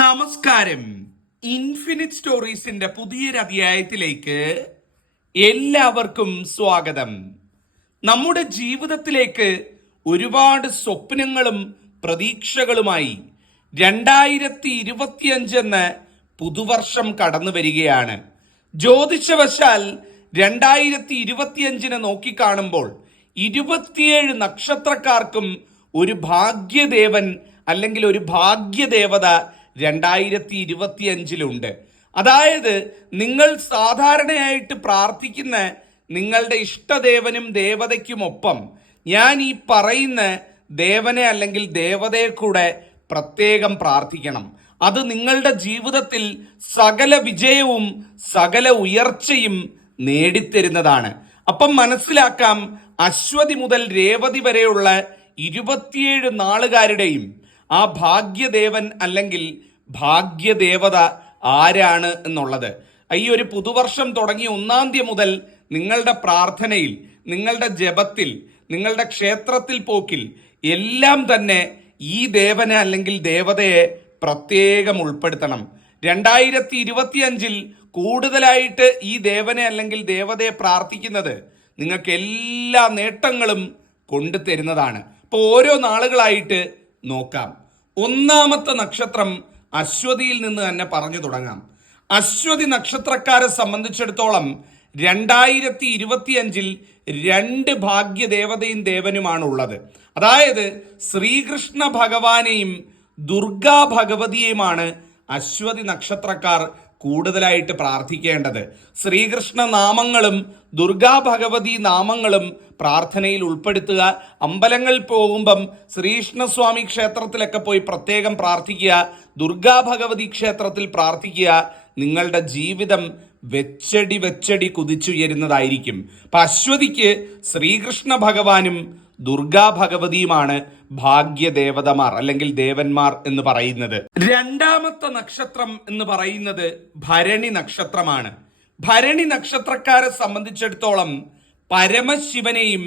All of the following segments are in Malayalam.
നമസ്കാരം. ഇൻഫിനിറ്റ് സ്റ്റോറീസിന്റെ പുതിയൊരു അധ്യായത്തിലേക്ക് എല്ലാവർക്കും സ്വാഗതം. നമ്മുടെ ജീവിതത്തിലേക്ക് ഒരുപാട് സ്വപ്നങ്ങളും പ്രതീക്ഷകളുമായി രണ്ടായിരത്തി ഇരുപത്തിയഞ്ച് എന്ന പുതുവർഷം കടന്നു വരികയാണ്. ജ്യോതിഷവശാൽ രണ്ടായിരത്തി ഇരുപത്തിയഞ്ചിനെ നോക്കിക്കാണുമ്പോൾ ഇരുപത്തിയേഴ് നക്ഷത്രക്കാർക്കും ഒരു ഭാഗ്യദേവൻ അല്ലെങ്കിൽ ഒരു ഭാഗ്യദേവത രണ്ടായിരത്തി ഇരുപത്തിയഞ്ചിലുണ്ട് അതായത് നിങ്ങൾ സാധാരണയായിട്ട് പ്രാർത്ഥിക്കുന്ന നിങ്ങളുടെ ഇഷ്ടദേവനും ദേവതയ്ക്കുമൊപ്പം ഞാൻ ഈ പറയുന്ന ദേവനെ അല്ലെങ്കിൽ ദേവതയെ കൂടെ പ്രത്യേകം പ്രാർത്ഥിക്കണം. അത് നിങ്ങളുടെ ജീവിതത്തിൽ സകല വിജയവും സകല ഉയർച്ചയും നേടിത്തരുന്നതാണ്. അപ്പം മനസ്സിലാക്കാം അശ്വതി മുതൽ രേവതി വരെയുള്ള ഇരുപത്തിയേഴ് നാളുകാരുടെയും ആ ഭാഗ്യദേവൻ അല്ലെങ്കിൽ ഭാഗ്യദേവത ആരാണ് എന്നുള്ളത്. ഈ ഒരു പുതുവർഷം തുടങ്ങി ഒന്നാം തീയതി മുതൽ നിങ്ങളുടെ പ്രാർത്ഥനയിൽ നിങ്ങളുടെ ജപത്തിൽ നിങ്ങളുടെ ക്ഷേത്രത്തിൽ പോക്കിൽ എല്ലാം തന്നെ ഈ ദേവനെ അല്ലെങ്കിൽ ദേവതയെ പ്രത്യേകം ഉൾപ്പെടുത്തണം. രണ്ടായിരത്തി ഇരുപത്തിയഞ്ചിൽ കൂടുതലായിട്ട് ഈ ദേവനെ അല്ലെങ്കിൽ ദേവതയെ പ്രാർത്ഥിക്കുന്നത് നിങ്ങൾക്ക് എല്ലാ നേട്ടങ്ങളും കൊണ്ടുതരുന്നതാണ് ഇപ്പോൾ ഓരോ നാളുകളായിട്ട് നോക്കാം. ഒന്നാമത്തെ നക്ഷത്രം അശ്വതിയിൽ നിന്ന് തന്നെ പറഞ്ഞു തുടങ്ങാം. അശ്വതി നക്ഷത്രക്കാരെ സംബന്ധിച്ചിടത്തോളം രണ്ടായിരത്തി ഇരുപത്തിയഞ്ചിൽ രണ്ട് ഭാഗ്യദേവതയും ദേവനുമാണ് ഉള്ളത് അതായത് ശ്രീകൃഷ്ണ ഭഗവാനെയും ദുർഗാ ഭഗവതിയെയുമാണ് അശ്വതി നക്ഷത്രക്കാർ കൂടുതലായിട്ട് പ്രാർത്ഥിക്കേണ്ടത്. ശ്രീകൃഷ്ണ നാമങ്ങളും ദുർഗാ ഭഗവതി നാമങ്ങളും പ്രാർത്ഥനയിൽ ഉൾപ്പെടുത്തുക. അമ്പലങ്ങളിൽ പോകുമ്പം ശ്രീകൃഷ്ണസ്വാമി ക്ഷേത്രത്തിലൊക്കെ പോയി പ്രത്യേകം പ്രാർത്ഥിക്കുക. ദുർഗാ ഭഗവതി ക്ഷേത്രത്തിൽ പ്രാർത്ഥിക്കുക നിങ്ങളുടെ ജീവിതം വെച്ചടി വെച്ചടി കുതിച്ചുയരുന്നതായിരിക്കും. അപ്പൊ അശ്വതിക്ക് ശ്രീകൃഷ്ണ ഭഗവാനും ദുർഗാ ഭഗവതിയുമാണ് ഭാഗ്യദേവതമാർ അല്ലെങ്കിൽ ദേവന്മാർ എന്ന് പറയുന്നത്. രണ്ടാമത്തെ നക്ഷത്രം എന്ന് പറയുന്നത് ഭരണി നക്ഷത്രമാണ്. ഭരണി നക്ഷത്രക്കാരെ സംബന്ധിച്ചിടത്തോളം പരമശിവനെയും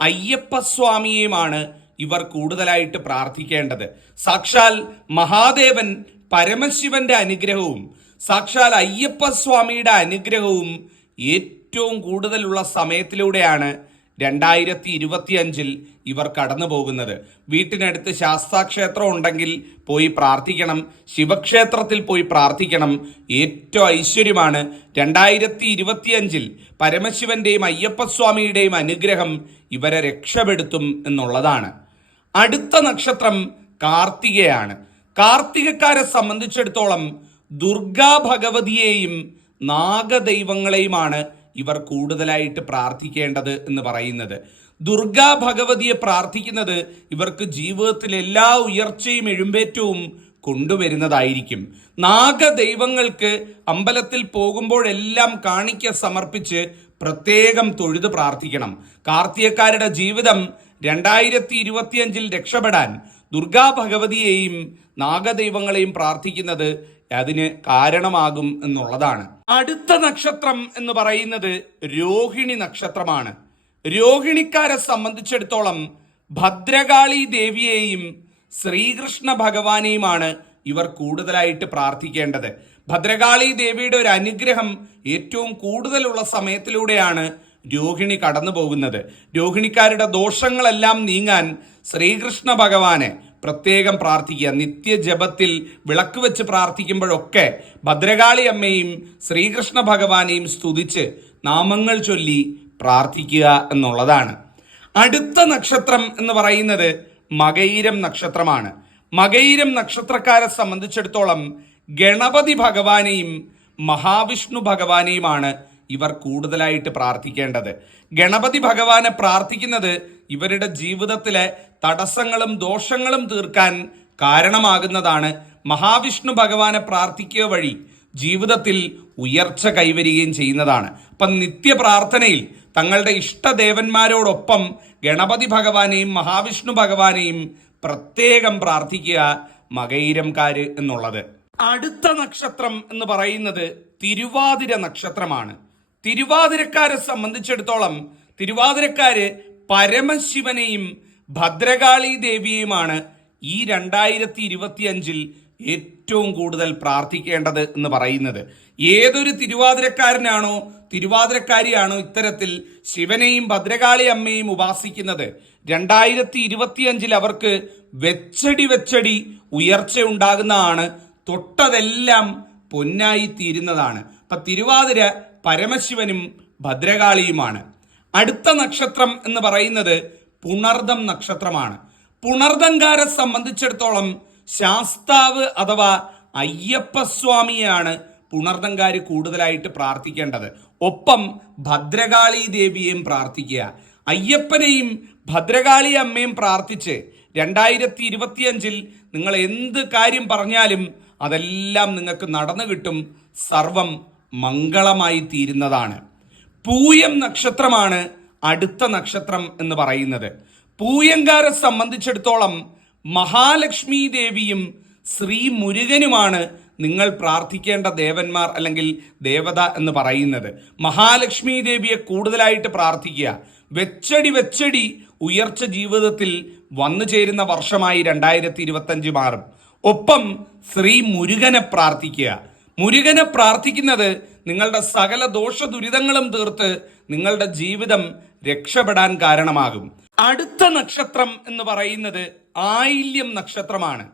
അയ്യപ്പസ്വാമിയെയുമാണ് ഇവർ കൂടുതലായിട്ട് പ്രാർത്ഥിക്കേണ്ടത്. സാക്ഷാൽ മഹാദേവൻ പരമശിവന്റെ അനുഗ്രഹവും സാക്ഷാൽ അയ്യപ്പ സ്വാമിയുടെ അനുഗ്രഹവും ഏറ്റവും കൂടുതലുള്ള സമയത്തിലൂടെയാണ് രണ്ടായിരത്തി ഇരുപത്തിയഞ്ചിൽ ഇവർ കടന്നു പോകുന്നത് വീട്ടിനടുത്ത് ശാസ്താക്ഷേത്രം ഉണ്ടെങ്കിൽ പോയി പ്രാർത്ഥിക്കണം ശിവക്ഷേത്രത്തിൽ പോയി പ്രാർത്ഥിക്കണം. ഏറ്റവും ഐശ്വര്യമാണ് രണ്ടായിരത്തി ഇരുപത്തിയഞ്ചിൽ പരമശിവന്റെയും അയ്യപ്പസ്വാമിയുടെയും അനുഗ്രഹം ഇവരെ രക്ഷപ്പെടുത്തും എന്നുള്ളതാണ്. അടുത്ത നക്ഷത്രം കാർത്തികയാണ്. കാർത്തികക്കാരെ സംബന്ധിച്ചിടത്തോളം ദുർഗാ ഭഗവതിയെയും നാഗദൈവങ്ങളെയുമാണ് ഇവർ കൂടുതലായിട്ട് പ്രാർത്ഥിക്കേണ്ടത് എന്ന് പറയുന്നത്. ദുർഗാ ഭഗവതിയെ പ്രാർത്ഥിക്കുന്നത് ഇവർക്ക് ജീവിതത്തിൽ എല്ലാ ഉയർച്ചയും എഴുമ്പേറ്റവും കൊണ്ടുവരുന്നതായിരിക്കും. നാഗദൈവങ്ങൾക്ക് അമ്പലത്തിൽ പോകുമ്പോഴെല്ലാം കാണിക്ക സമർപ്പിച്ച് പ്രത്യേകം തൊഴുത് പ്രാർത്ഥിക്കണം. കാർത്തികക്കാരുടെ ജീവിതം രണ്ടായിരത്തി ഇരുപത്തിയഞ്ചിൽ രക്ഷപ്പെടാൻ ദുർഗാ ഭഗവതിയെയും നാഗദൈവങ്ങളെയും പ്രാർത്ഥിക്കുന്നത് അതിന് കാരണമാകും എന്നുള്ളതാണ്. അടുത്ത നക്ഷത്രം എന്ന് പറയുന്നത് രോഹിണി നക്ഷത്രമാണ്. രോഹിണിക്കാരെ സംബന്ധിച്ചിടത്തോളം ഭദ്രകാളി ദേവിയെയും ശ്രീകൃഷ്ണ ഭഗവാനെയുമാണ് ഇവർ കൂടുതലായിട്ട് പ്രാർത്ഥിക്കേണ്ടത്. ഭദ്രകാളി ദേവിയുടെ ഒരു അനുഗ്രഹം ഏറ്റവും കൂടുതലുള്ള സമയത്തിലൂടെയാണ് രോഹിണി കടന്നു പോകുന്നത്. രോഹിണിക്കാരുടെ ദോഷങ്ങളെല്ലാം നീങ്ങാൻ ശ്രീകൃഷ്ണ ഭഗവാനെ പ്രത്യേകം പ്രാർത്ഥിക്കുക. നിത്യജപത്തിൽ വിളക്ക് വെച്ച് പ്രാർത്ഥിക്കുമ്പോഴൊക്കെ ഭദ്രകാളി അമ്മയും ശ്രീകൃഷ്ണ ഭഗവാനെയും സ്തുതിച്ച് നാമങ്ങൾ ചൊല്ലി പ്രാർത്ഥിക്കുക എന്നുള്ളതാണ്. അടുത്ത നക്ഷത്രം എന്ന് പറയുന്നത് മകയിരം നക്ഷത്രമാണ്. മകയിരം നക്ഷത്രക്കാരെ സംബന്ധിച്ചിടത്തോളം ഗണപതി ഭഗവാനെയും മഹാവിഷ്ണു ഭഗവാനെയുമാണ് ഇവർ കൂടുതലായിട്ട് പ്രാർത്ഥിക്കേണ്ടത്. ഗണപതി ഭഗവാനെ പ്രാർത്ഥിക്കുന്നത് ഇവരുടെ ജീവിതത്തിലെ തടസ്സങ്ങളും ദോഷങ്ങളും തീർക്കാൻ കാരണമാകുന്നതാണ്. മഹാവിഷ്ണു ഭഗവാനെ പ്രാർത്ഥിക്കുക വഴി ജീവിതത്തിൽ ഉയർച്ച കൈവരികയും ചെയ്യുന്നതാണ്. അപ്പം നിത്യ പ്രാർത്ഥനയിൽ തങ്ങളുടെ ഇഷ്ടദേവന്മാരോടൊപ്പം ഗണപതി ഭഗവാനെയും മഹാവിഷ്ണു ഭഗവാനെയും പ്രത്യേകം പ്രാർത്ഥിക്കുക മകയിരംകാര് എന്നുള്ളത്. അടുത്ത നക്ഷത്രം എന്ന് പറയുന്നത് തിരുവാതിര നക്ഷത്രമാണ്. തിരുവാതിരക്കാരെ സംബന്ധിച്ചിടത്തോളം തിരുവാതിരക്കാര് പരമശിവനെയും ഭദ്രകാളി ദേവിയെയുമാണ് ഈ രണ്ടായിരത്തി ഇരുപത്തിയഞ്ചിൽ ഏറ്റവും കൂടുതൽ പ്രാർത്ഥിക്കേണ്ടത് എന്ന് പറയുന്നത്. ഏതൊരു തിരുവാതിരക്കാരനാണോ തിരുവാതിരക്കാരിയാണോ ഇത്തരത്തിൽ ശിവനെയും ഭദ്രകാളി അമ്മയും ഉപാസിക്കുന്നത്? രണ്ടായിരത്തി ഇരുപത്തിയഞ്ചിൽ അവർക്ക് വെച്ചടി വെച്ചടി ഉയർച്ച ഉണ്ടാകുന്നതാണ് തൊട്ടതെല്ലാം പൊന്നായി തീരുന്നതാണ് അപ്പൊ തിരുവാതിര പരമശിവനും ഭദ്രകാളിയുമാണ്. അടുത്ത നക്ഷത്രം എന്ന് പറയുന്നത് പുണർദം നക്ഷത്രമാണ്. പുണർദങ്കാരെ സംബന്ധിച്ചിടത്തോളം ശാസ്താവ് അഥവാ അയ്യപ്പസ്വാമിയാണ് പുണർദങ്കാര് കൂടുതലായിട്ട് പ്രാർത്ഥിക്കേണ്ടത്. ഒപ്പം ഭദ്രകാളി ദേവിയെയും പ്രാർത്ഥിക്കുക. അയ്യപ്പനെയും ഭദ്രകാളി അമ്മയും പ്രാർത്ഥിച്ച് രണ്ടായിരത്തി ഇരുപത്തിയഞ്ചിൽ നിങ്ങൾ എന്ത് കാര്യം പറഞ്ഞാലും അതെല്ലാം നിങ്ങൾക്ക് നടന്നു കിട്ടും സർവം മംഗളമായി തീരുന്നതാണ്. പൂയം നക്ഷത്രമാണ് അടുത്ത നക്ഷത്രം എന്ന് പറയുന്നത്. പൂയങ്കാരെ സംബന്ധിച്ചിടത്തോളം മഹാലക്ഷ്മി ദേവിയും ശ്രീ മുരുകനുമാണ് നിങ്ങൾ പ്രാർത്ഥിക്കേണ്ട ദേവന്മാർ അല്ലെങ്കിൽ ദേവത എന്ന് പറയുന്നത്. മഹാലക്ഷ്മി ദേവിയെ കൂടുതലായിട്ട് പ്രാർത്ഥിക്കുക. വെച്ചടി വെച്ചടി ഉയർച്ച ജീവിതത്തിൽ വന്നു ചേരുന്ന വർഷമായി രണ്ടായിരത്തി ഇരുപത്തഞ്ച് മാറും. ഒപ്പം ശ്രീ മുരുകനെ പ്രാർത്ഥിക്കുക. മുരുകനെ പ്രാർത്ഥിക്കുന്നത് നിങ്ങളുടെ സകല ദോഷ ദുരിതങ്ങളും തീർത്ത് നിങ്ങളുടെ ജീവിതം രക്ഷപ്പെടാൻ കാരണമാകും. അടുത്ത നക്ഷത്രം എന്ന് പറയുന്നത് ആയില്യം നക്ഷത്രമാണ്.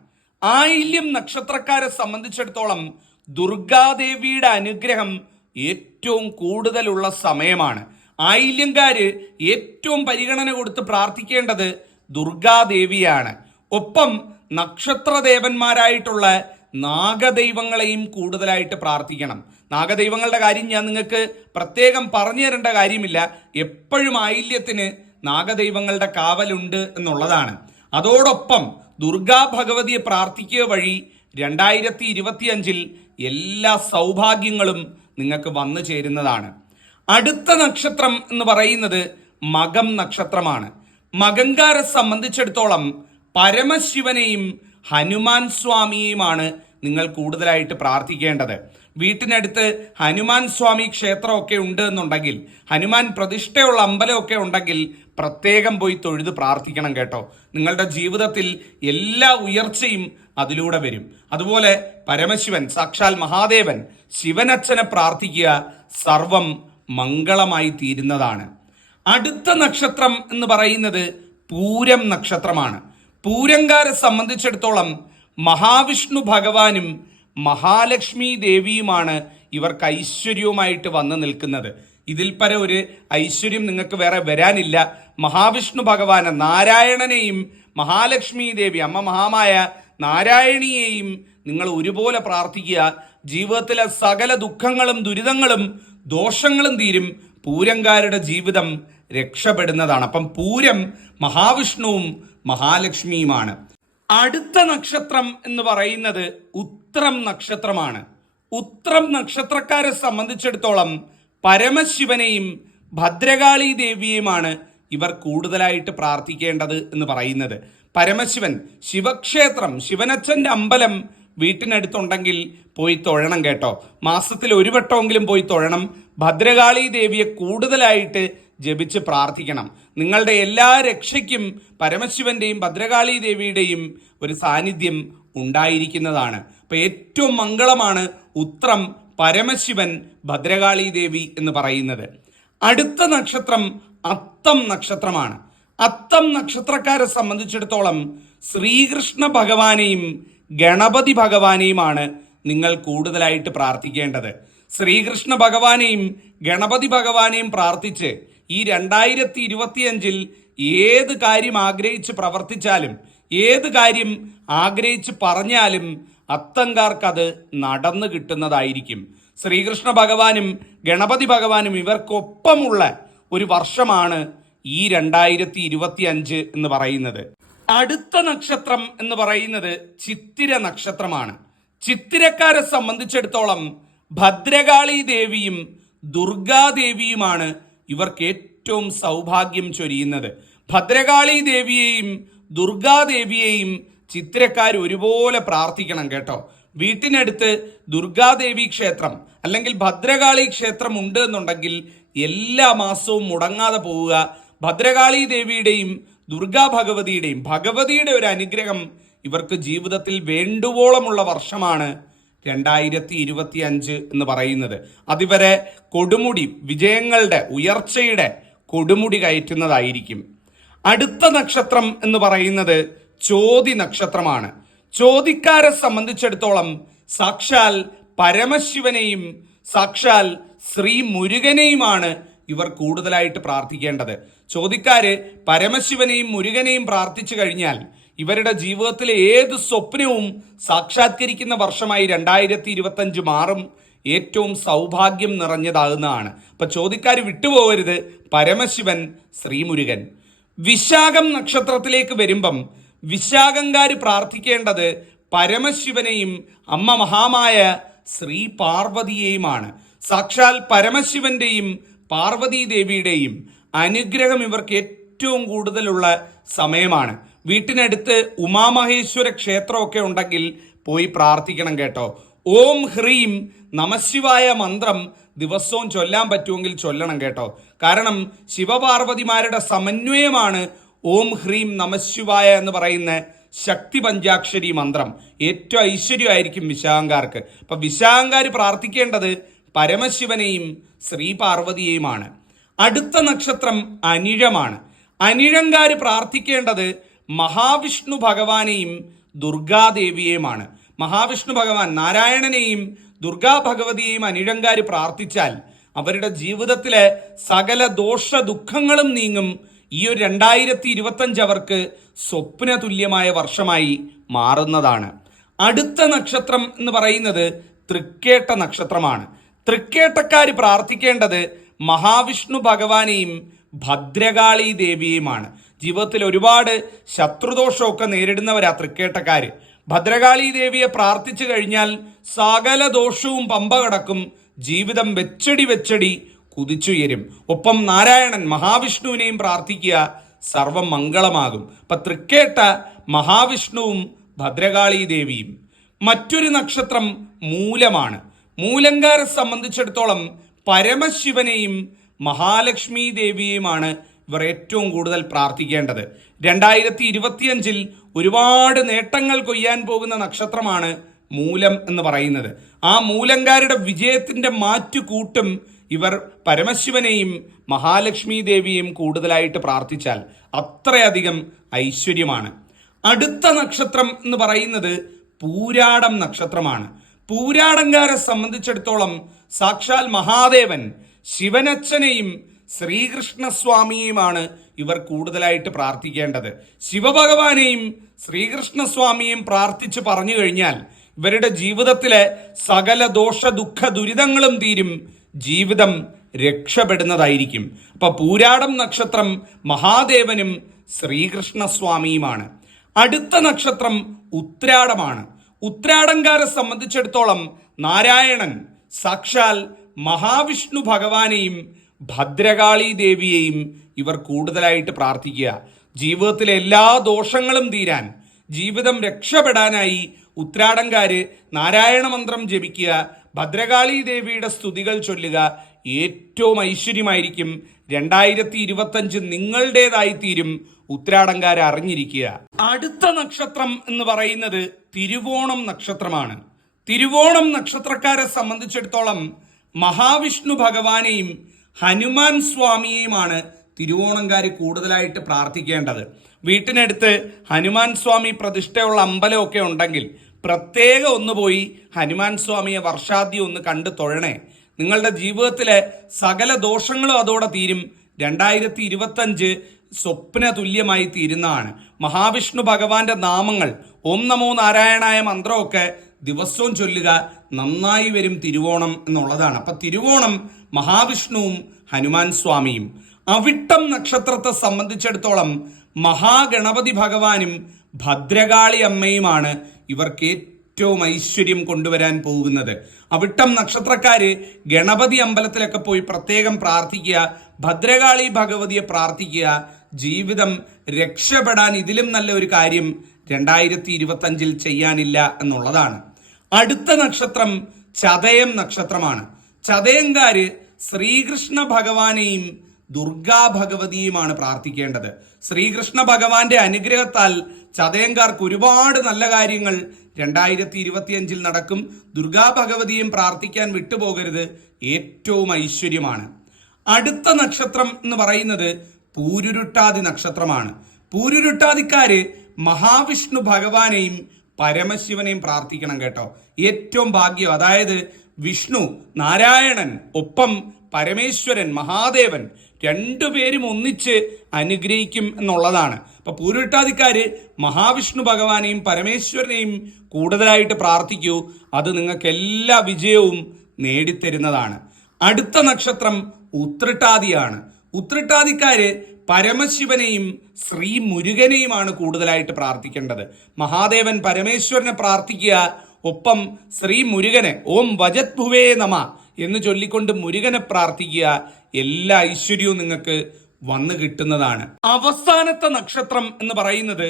ആയില്യം നക്ഷത്രക്കാരെ സംബന്ധിച്ചിടത്തോളം ദുർഗാദേവിയുടെ അനുഗ്രഹം ഏറ്റവും കൂടുതലുള്ള സമയമാണ്. ആയില്യംകാര് ഏറ്റവും പരിഗണന കൊടുത്ത് പ്രാർത്ഥിക്കേണ്ടത് ദുർഗാദേവിയാണ്. ഒപ്പം നക്ഷത്രദേവന്മാരായിട്ടുള്ള നാഗദൈവങ്ങളെയും കൂടുതലായിട്ട് പ്രാർത്ഥിക്കണം. നാഗദൈവങ്ങളുടെ കാര്യം ഞാൻ നിങ്ങൾക്ക് പ്രത്യേകം പറഞ്ഞു തരേണ്ട കാര്യമില്ല. എപ്പോഴും ആയില്യത്തിന് നാഗദൈവങ്ങളുടെ കാവലുണ്ട് എന്നുള്ളതാണ്. അതോടൊപ്പം ദുർഗാ ഭഗവതിയെ പ്രാർത്ഥിക്കുക വഴി രണ്ടായിരത്തി ഇരുപത്തിയഞ്ചിൽ എല്ലാ സൗഭാഗ്യങ്ങളും നിങ്ങൾക്ക് വന്നു ചേരുന്നതാണ്. അടുത്ത നക്ഷത്രം എന്ന് പറയുന്നത് മകം നക്ഷത്രമാണ്. മകങ്കാരെ സംബന്ധിച്ചിടത്തോളം പരമശിവനെയും ഹനുമാൻ സ്വാമിയെയുമാണ് നിങ്ങൾ കൂടുതലായിട്ട് പ്രാർത്ഥിക്കേണ്ടത്. വീട്ടിനടുത്ത് ഹനുമാൻ സ്വാമി ക്ഷേത്രമൊക്കെ ഉണ്ട് എന്നുണ്ടെങ്കിൽ ഹനുമാൻ പ്രതിഷ്ഠയുള്ള അമ്പലമൊക്കെ ഉണ്ടെങ്കിൽ പ്രത്യേകം പോയി തൊഴുത് പ്രാർത്ഥിക്കണം കേട്ടോ. നിങ്ങളുടെ ജീവിതത്തിൽ എല്ലാ ഉയർച്ചയും അതിലൂടെ വരും. അതുപോലെ പരമശിവൻ സാക്ഷാൽ മഹാദേവൻ ശിവനച്ഛനെ പ്രാർത്ഥിക്കുക സർവം മംഗളമായി തീരുന്നതാണ്. അടുത്ത നക്ഷത്രം എന്ന് പറയുന്നത് പൂരം നക്ഷത്രമാണ്. പൂരങ്കാരെ സംബന്ധിച്ചിടത്തോളം മഹാവിഷ്ണു ഭഗവാനും മഹാലക്ഷ്മി ദേവിയുമാണ് ഇവർക്ക് ഐശ്വര്യവുമായിട്ട് വന്നു നിൽക്കുന്നത്. ഇതിൽ പര ഒരു ഐശ്വര്യം നിങ്ങൾക്ക് വേറെ വരാനില്ല. മഹാവിഷ്ണു ഭഗവാന് നാരായണനെയും മഹാലക്ഷ്മി ദേവി അമ്മ മഹാമായ നാരായണിയെയും നിങ്ങൾ ഒരുപോലെ പ്രാർത്ഥിക്കുക. ജീവിതത്തിലെ സകല ദുഃഖങ്ങളും ദുരിതങ്ങളും ദോഷങ്ങളും തീരും. പൂരങ്കാരുടെ ജീവിതം രക്ഷപ്പെടുന്നതാണ്. അപ്പം പൂരം മഹാവിഷ്ണുവും മഹാലക്ഷ്മിയുമാണ്. അടുത്ത നക്ഷത്രം എന്ന് പറയുന്നത് ഉത്രം നക്ഷത്രമാണ്. ഉത്രം നക്ഷത്രക്കാരെ സംബന്ധിച്ചിടത്തോളം പരമശിവനെയും ഭദ്രകാളി ദേവിയുമാണ് ഇവർ കൂടുതലായിട്ട് പ്രാർത്ഥിക്കേണ്ടത് എന്ന് പറയുന്നത്. പരമശിവൻ ശിവക്ഷേത്രം ശിവനച്ഛന്റെ അമ്പലം വീട്ടിനടുത്തുണ്ടെങ്കിൽ പോയി തൊഴണം കേട്ടോ. മാസത്തിൽ ഒരു വട്ടമെങ്കിലും പോയി തൊഴണം. ഭദ്രകാളി ദേവിയെ കൂടുതലായിട്ട് ജപിച്ച് പ്രാർത്ഥിക്കണം. നിങ്ങളുടെ എല്ലാ രക്ഷയ്ക്കും പരമശിവന്റെയും ഭദ്രകാളി ദേവിയുടെയും ഒരു സാന്നിധ്യം ഉണ്ടായിരിക്കുന്നതാണ്. അപ്പൊ ഏറ്റവും മംഗളമാണ് ഉത്രം പരമശിവൻ ഭദ്രകാളി ദേവി എന്ന് പറയുന്നത്. അടുത്ത നക്ഷത്രം അത്തം നക്ഷത്രമാണ്. അത്തം നക്ഷത്രക്കാരെ സംബന്ധിച്ചിടത്തോളം ശ്രീകൃഷ്ണ ഭഗവാനെയും ഗണപതി ഭഗവാനെയുമാണ് നിങ്ങൾ കൂടുതലായിട്ട് പ്രാർത്ഥിക്കേണ്ടത്. ശ്രീകൃഷ്ണ ഭഗവാനെയും ഗണപതി ഭഗവാനെയും പ്രാർത്ഥിച്ച് ഈ രണ്ടായിരത്തി ഇരുപത്തിയഞ്ചിൽ ഏത് കാര്യം ആഗ്രഹിച്ച് പ്രവർത്തിച്ചാലും ഏത് കാര്യം ആഗ്രഹിച്ച് പറഞ്ഞാലും അത്തങ്കാർക്കത് നടന്നു കിട്ടുന്നതായിരിക്കും. ശ്രീകൃഷ്ണ ഭഗവാനും ഗണപതി ഭഗവാനും ഇവർക്കൊപ്പമുള്ള ഒരു വർഷമാണ് ഈ രണ്ടായിരത്തി ഇരുപത്തി അഞ്ച് എന്ന് പറയുന്നത്. അടുത്ത നക്ഷത്രം എന്ന് പറയുന്നത് ചിത്തിര നക്ഷത്രമാണ്. ചിത്തിരക്കാരെ സംബന്ധിച്ചിടത്തോളം ഭദ്രകാളി ദേവിയും ദുർഗാദേവിയുമാണ് ഇവർക്ക് ഏറ്റവും സൗഭാഗ്യം ചൊരിയുന്നത്. ഭദ്രകാളി ദേവിയെയും ദുർഗാദേവിയെയും ചിത്രക്കാർ ഒരുപോലെ പ്രാർത്ഥിക്കണം കേട്ടോ. വീട്ടിനടുത്ത് ദുർഗാദേവി ക്ഷേത്രം അല്ലെങ്കിൽ ഭദ്രകാളി ക്ഷേത്രം ഉണ്ട് എന്നുണ്ടെങ്കിൽ എല്ലാ മാസവും മുടങ്ങാതെ പോവുക. ഭദ്രകാളി ദേവിയുടെയും ദുർഗാ ഭഗവതിയുടെയും ഭഗവതിയുടെ ഒരു അനുഗ്രഹം ഇവർക്ക് ജീവിതത്തിൽ വേണ്ടുവോളമുള്ള വർഷമാണ്. രണ്ടായിരത്തി ഇരുപത്തി അഞ്ച് എന്ന് പറയുന്നത്. അതിവരെ കൊടുമുടി വിജയങ്ങളുടെ ഉയർച്ചയുടെ കൊടുമുടി കയറ്റുന്നതായിരിക്കും. അടുത്ത നക്ഷത്രം എന്ന് പറയുന്നത് ചോതി നക്ഷത്രമാണ്. ചോതിക്കാരെ സംബന്ധിച്ചിടത്തോളം സാക്ഷാൽ പരമശിവനെയും സാക്ഷാൽ ശ്രീ മുരുകനെയുമാണ് ഇവർ കൂടുതലായിട്ട് പ്രാർത്ഥിക്കേണ്ടത്. ചോതിക്കാര് പരമശിവനെയും മുരുകനെയും പ്രാർത്ഥിച്ചു കഴിഞ്ഞാൽ ഇവരുടെ ജീവിതത്തിലെ ഏത് സ്വപ്നവും സാക്ഷാത്കരിക്കുന്ന വർഷമായി രണ്ടായിരത്തി ഇരുപത്തഞ്ച് മാറും. ഏറ്റവും സൗഭാഗ്യം നിറഞ്ഞതാകുന്നതാണ്. അപ്പൊ ചോദിക്കാർ വിട്ടുപോകരുത്. പരമശിവൻ ശ്രീമുരുകൻ. വിശാഖം നക്ഷത്രത്തിലേക്ക് വരുമ്പം വിശാഖങ്കാർ പ്രാർത്ഥിക്കേണ്ടത് പരമശിവനെയും അമ്മ മഹാമായ ശ്രീ പാർവതിയെയുമാണ്. സാക്ഷാൽ പരമശിവന്റെയും പാർവതീ ദേവിയുടെയും അനുഗ്രഹം ഇവർക്ക് ഏറ്റവും കൂടുതലുള്ള സമയമാണ്. വീട്ടിനടുത്ത് ഉമാമഹേശ്വര ക്ഷേത്രമൊക്കെ ഉണ്ടെങ്കിൽ പോയി പ്രാർത്ഥിക്കണം കേട്ടോ. ഓം ഹ്രീം നമശിവായ മന്ത്രം ദിവസവും ചൊല്ലാൻ പറ്റുമെങ്കിൽ ചൊല്ലണം കേട്ടോ. കാരണം ശിവപാർവതിമാരുടെ സമന്വയമാണ് ഓം ഹ്രീം നമശിവായ എന്ന് പറയുന്ന ശക്തി പഞ്ചാക്ഷരി മന്ത്രം. ഏറ്റവും ഐശ്വര്യമായിരിക്കും വിശാങ്കാർക്ക് അപ്പൊ വിശാങ്കാർ പ്രാർത്ഥിക്കേണ്ടത് പരമശിവനെയും ശ്രീ പാർവതിയെയുമാണ് അടുത്ത നക്ഷത്രം അനിഴമാണ്. അനിഴങ്കാർ പ്രാർത്ഥിക്കേണ്ടത് മഹാവിഷ്ണു ഭഗവാനെയും ദുർഗാദേവിയെയുമാണ്. മഹാവിഷ്ണു ഭഗവാൻ നാരായണനെയും ദുർഗാ ഭഗവതിയെയും അനിഴങ്കാർ പ്രാർത്ഥിച്ചാൽ അവരുടെ ജീവിതത്തിലെ സകല ദോഷ ദുഃഖങ്ങളും നീങ്ങും. ഈ ഒരു രണ്ടായിരത്തി ഇരുപത്തഞ്ച് അവർക്ക് സ്വപ്ന തുല്യമായ വർഷമായി മാറുന്നതാണ്. അടുത്ത നക്ഷത്രം എന്ന് പറയുന്നത് തൃക്കേട്ട നക്ഷത്രമാണ്. തൃക്കേട്ടക്കാർ പ്രാർത്ഥിക്കേണ്ടത് മഹാവിഷ്ണു ഭഗവാനെയും ഭദ്രകാളി ദേവിയുമാണ് ജീവിതത്തിൽ ഒരുപാട് ശത്രുദോഷമൊക്കെ നേരിടുന്നവരാ തൃക്കേട്ടക്കാര്. ഭദ്രകാളി ദേവിയെ പ്രാർത്ഥിച്ചു കഴിഞ്ഞാൽ സകല ദോഷവും പമ്പ കടക്കും ജീവിതം വെച്ചടി വെച്ചടി കുതിച്ചുയരും. ഒപ്പം നാരായണൻ മഹാവിഷ്ണുവിനെയും പ്രാർത്ഥിക്കുക സർവം മംഗളമാകും. അപ്പൊ തൃക്കേട്ട മഹാവിഷ്ണുവും ഭദ്രകാളി ദേവിയും. മറ്റൊരു നക്ഷത്രം മൂലമാണ്. മൂലങ്കാരെ സംബന്ധിച്ചിടത്തോളം പരമശിവനെയും മഹാലക്ഷ്മി ദേവിയെയുമാണ് ഇവർ ഏറ്റവും കൂടുതൽ പ്രാർത്ഥിക്കേണ്ടത്. രണ്ടായിരത്തി ഇരുപത്തിയഞ്ചിൽ ഒരുപാട് നേട്ടങ്ങൾ കൊയ്യാൻ പോകുന്ന നക്ഷത്രമാണ് മൂലം എന്ന് പറയുന്നത്. ആ മൂലങ്കാരുടെ വിജയത്തിന്റെ മാറ്റുകൂട്ടും ഇവർ പരമശിവനെയും മഹാലക്ഷ്മി ദേവിയെയും കൂടുതലായിട്ട് പ്രാർത്ഥിച്ചാൽ അത്രയധികം ഐശ്വര്യമാണ്. അടുത്ത നക്ഷത്രം എന്ന് പറയുന്നത് പൂരാടം നക്ഷത്രമാണ്. പൂരാടങ്കാരെ സംബന്ധിച്ചിടത്തോളം സാക്ഷാൽ മഹാദേവൻ ശിവനച്ഛനെയും ശ്രീകൃഷ്ണസ്വാമിയെയുമാണ് ഇവർ കൂടുതലായിട്ട് പ്രാർത്ഥിക്കേണ്ടത്. ശിവഭഗവാനെയും ശ്രീകൃഷ്ണസ്വാമിയെയും പ്രാർത്ഥിച്ച് പറഞ്ഞു കഴിഞ്ഞാൽ ഇവരുടെ ജീവിതത്തിലെ സകല ദോഷ ദുഃഖ ദുരിതങ്ങളും തീരും. ജീവിതം രക്ഷപ്പെടുന്നതായിരിക്കും. അപ്പൊ പൂരാടം നക്ഷത്രം മഹാദേവനും ശ്രീകൃഷ്ണസ്വാമിയുമാണ്. അടുത്ത നക്ഷത്രം ഉത്രാടമാണ്. ഉത്രാടങ്കാരെ സംബന്ധിച്ചിടത്തോളം നാരായണൻ സാക്ഷാൽ മഹാവിഷ്ണു ഭഗവാനെയും ഭദ്രകാളി ദേവിയെയും ഇവർ കൂടുതലായിട്ട് പ്രാർത്ഥിക്കുക. ജീവിതത്തിലെ എല്ലാ ദോഷങ്ങളും തീരാൻ ജീവിതം രക്ഷപ്പെടാനായി ഉത്രാടംകാര് നാരായണ മന്ത്രം ജപിക്കുക. ഭദ്രകാളി ദേവിയുടെ സ്തുതികൾ ചൊല്ലുക. ഏറ്റവും ഐശ്വര്യമായിരിക്കും രണ്ടായിരത്തി ഇരുപത്തഞ്ച് നിങ്ങളുടേതായിത്തീരും തീരും ഉത്രാടങ്കാരെ അറിഞ്ഞിരിക്കുക. അടുത്ത നക്ഷത്രം എന്ന് പറയുന്നത് തിരുവോണം നക്ഷത്രമാണ്. തിരുവോണം നക്ഷത്രക്കാരെ സംബന്ധിച്ചിടത്തോളം മഹാവിഷ്ണു ഭഗവാനെയും ഹനുമാൻ സ്വാമിയെയുമാണ് തിരുവോണംകാർ കൂടുതലായിട്ട് പ്രാർത്ഥിക്കേണ്ടത്. വീട്ടിനടുത്ത് ഹനുമാൻ സ്വാമി പ്രതിഷ്ഠയുള്ള അമ്പലമൊക്കെ ഉണ്ടെങ്കിൽ പ്രത്യേകം ഒന്ന് പോയി ഹനുമാൻ സ്വാമിയെ വർഷാദ്യം ഒന്ന് കണ്ട് തൊഴണേ. നിങ്ങളുടെ ജീവിതത്തിലെ സകല ദോഷങ്ങളും അതോടെ തീരും. രണ്ടായിരത്തി ഇരുപത്തഞ്ച് സ്വപ്ന തുല്യമായി തീരുന്നതാണ്. മഹാവിഷ്ണു ഭഗവാന്റെ നാമങ്ങൾ ഓം നമോ നാരായണായ മന്ത്രമൊക്കെ ദിവസവും ചൊല്ലുക നന്നായി വരും തിരുവോണം എന്നുള്ളതാണ്. അപ്പൊ തിരുവോണം മഹാവിഷ്ണുവും ഹനുമാൻ സ്വാമിയും. അവിട്ടം നക്ഷത്രത്തെ സംബന്ധിച്ചിടത്തോളം മഹാഗണപതി ഭഗവാനും ഭദ്രകാളി അമ്മയുമാണ് ഇവർക്ക് ഏറ്റവും ഐശ്വര്യം കൊണ്ടുവരാൻ പോകുന്നത്. അവിട്ടം നക്ഷത്രക്കാര് ഗണപതി അമ്പലത്തിലൊക്കെ പോയി പ്രത്യേകം പ്രാർത്ഥിക്കുക ഭദ്രകാളി ഭഗവതിയെ പ്രാർത്ഥിക്കുക ജീവിതം രക്ഷപ്പെടാൻ ഇതിലും നല്ല ഒരു കാര്യം രണ്ടായിരത്തി ഇരുപത്തി അഞ്ചിൽ ചെയ്യാനില്ല എന്നുള്ളതാണ്. അടുത്ത നക്ഷത്രം ചതയം നക്ഷത്രമാണ്. ചതയങ്കാര് ശ്രീകൃഷ്ണ ഭഗവാനെയും ദുർഗാ ഭഗവതിയുമാണ് പ്രാർത്ഥിക്കേണ്ടത്. ശ്രീകൃഷ്ണ ഭഗവാന്റെ അനുഗ്രഹത്താൽ ചതയങ്കാർക്ക് ഒരുപാട് നല്ല കാര്യങ്ങൾ രണ്ടായിരത്തി ഇരുപത്തിയഞ്ചിൽ നടക്കും. ദുർഗാ ഭഗവതിയും പ്രാർത്ഥിക്കാൻ വിട്ടുപോകരുത്. ഏറ്റവും ഐശ്വര്യമാണ്. അടുത്ത നക്ഷത്രം എന്ന് പറയുന്നത് പൂരുരുട്ടാതി നക്ഷത്രമാണ്. പൂരുരുട്ടാതിക്കാര് മഹാവിഷ്ണു ഭഗവാനെയും പരമശിവനെയും പ്രാർത്ഥിക്കണം കേട്ടോ. ഏറ്റവും ഭാഗ്യം അതായത് വിഷ്ണു നാരായണൻ ഒപ്പം പരമേശ്വരൻ മഹാദേവൻ രണ്ടുപേരും ഒന്നിച്ച് അനുഗ്രഹിക്കും എന്നുള്ളതാണ്. അപ്പൊ പൂരുട്ടാതിക്കാര് മഹാവിഷ്ണു ഭഗവാനെയും പരമേശ്വരനെയും കൂടുതലായിട്ട് പ്രാർത്ഥിക്കൂ. അത് നിങ്ങൾക്ക് എല്ലാ വിജയവും നേടിത്തരുന്നതാണ്. അടുത്ത നക്ഷത്രം ഉത്രട്ടാതിയാണ്. ഉത്രട്ടാതിക്കാര് പരമശിവനെയും ശ്രീ മുരുകനെയുമാണ് കൂടുതലായിട്ട് പ്രാർത്ഥിക്കേണ്ടത്. മഹാദേവൻ പരമേശ്വരനെ പ്രാർത്ഥിക്കുക ഒപ്പം ശ്രീ മുരുകനെ ഓം വജത് ഭുവേ നമ എന്ന് ചൊല്ലിക്കൊണ്ട് മുരുകനെ പ്രാർത്ഥിക്കുക എല്ലാ ഐശ്വര്യവും നിങ്ങൾക്ക് വന്നു കിട്ടുന്നതാണ്. അവസാനത്തെ നക്ഷത്രം എന്ന് പറയുന്നത്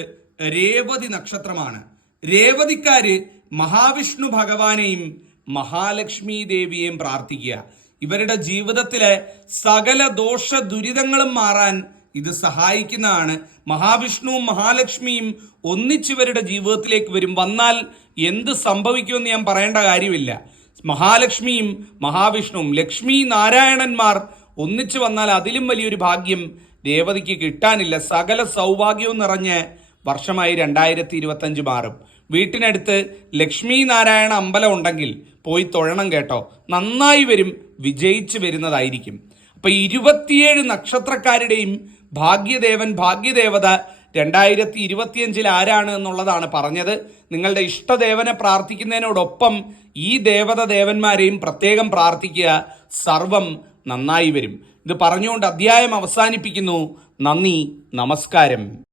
രേവതി നക്ഷത്രമാണ്. രേവതിക്കാര് മഹാവിഷ്ണു ഭഗവാനെയും മഹാലക്ഷ്മി ദേവിയെയും പ്രാർത്ഥിക്കുക. ഇവരുടെ ജീവിതത്തിലെ സകല ദോഷ ദുരിതങ്ങളും മാറാൻ ഇത് സഹായിക്കുന്നതാണ്. മഹാവിഷ്ണുവും മഹാലക്ഷ്മിയും ഒന്നിച്ചിവരുടെ ജീവിതത്തിലേക്ക് വരും. വന്നാൽ എന്ത് സംഭവിക്കുമെന്ന് ഞാൻ പറയേണ്ട കാര്യമില്ല. മഹാലക്ഷ്മിയും മഹാവിഷ്ണുവും ലക്ഷ്മി നാരായണന്മാർ ഒന്നിച്ചു വന്നാൽ അതിലും വലിയൊരു ഭാഗ്യം രേവതിക്ക് കിട്ടാനില്ല. സകല സൗഭാഗ്യവും നിറഞ്ഞ വർഷമായി രണ്ടായിരത്തി ഇരുപത്തഞ്ച് മാറും. വീട്ടിനടുത്ത് ലക്ഷ്മി നാരായണ അമ്പലം ഉണ്ടെങ്കിൽ പോയി തൊഴണം കേട്ടോ. നന്നായി വരും. വിജയിച്ചു വരുന്നതായിരിക്കും. അപ്പൊ ഇരുപത്തിയേഴ് നക്ഷത്രക്കാരുടെയും ഭാഗ്യദേവൻ ഭാഗ്യദേവത രണ്ടായിരത്തി ഇരുപത്തിയഞ്ചിൽ ആരാണ് എന്നുള്ളതാണ് പറഞ്ഞത്. നിങ്ങളുടെ ഇഷ്ടദേവനെ പ്രാർത്ഥിക്കുന്നതിനോടൊപ്പം ഈ ദേവത ദേവന്മാരെയും പ്രത്യേകം പ്രാർത്ഥിക്കുക സർവം നന്നായി വരും. ഇത് പറഞ്ഞുകൊണ്ട് അധ്യായം അവസാനിപ്പിക്കുന്നു. നന്ദി നമസ്കാരം.